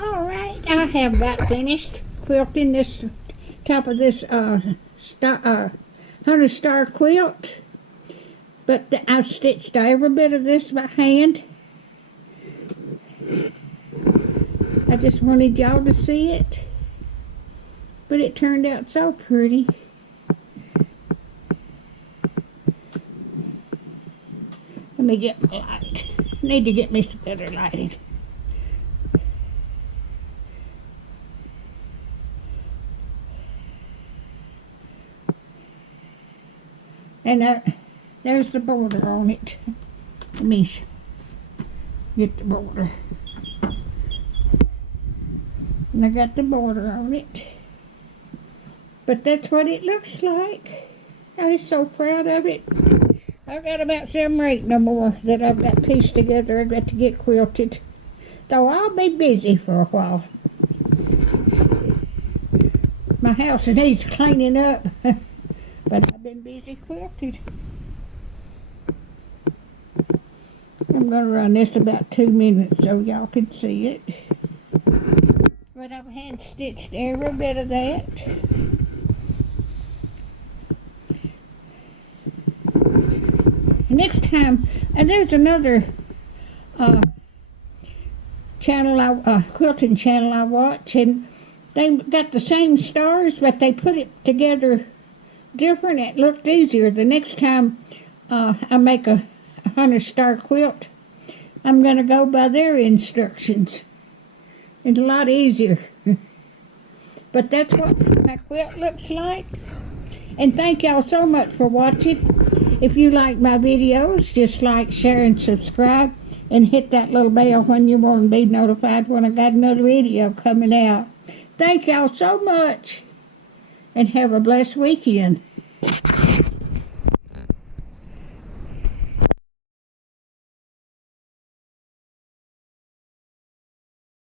Alright, I have about finished quilting this top of this Hunter Star Quilt. But I've stitched every bit of this by hand. I just wanted y'all to see it. But it turned out so pretty. Let me get my light. Need to get me some better lighting. And there's the border on it. Let me get the border. And I got the border on it. But that's what it looks like. I'm so proud of it. I've got about 7 or 8 no more that I've got pieced together. I've got to get quilted. So I'll be busy for a while. My house needs cleaning up. But I've been busy quilted. I'm going to run this about 2 minutes so y'all can see it. But I've hand stitched every bit of that. Next time, and there's another channel, quilting channel I watch, and they got the same stars, but they put it together different. It looked easier. The next time I make a Hunter Star Quilt, I'm going to go by their instructions. It's a lot easier. But that's what my quilt looks like. And thank y'all so much for watching. If you like my videos, just like, share, and subscribe. And hit that little bell when you want to be notified when I got another video coming out. Thank y'all so much. And have a blessed weekend.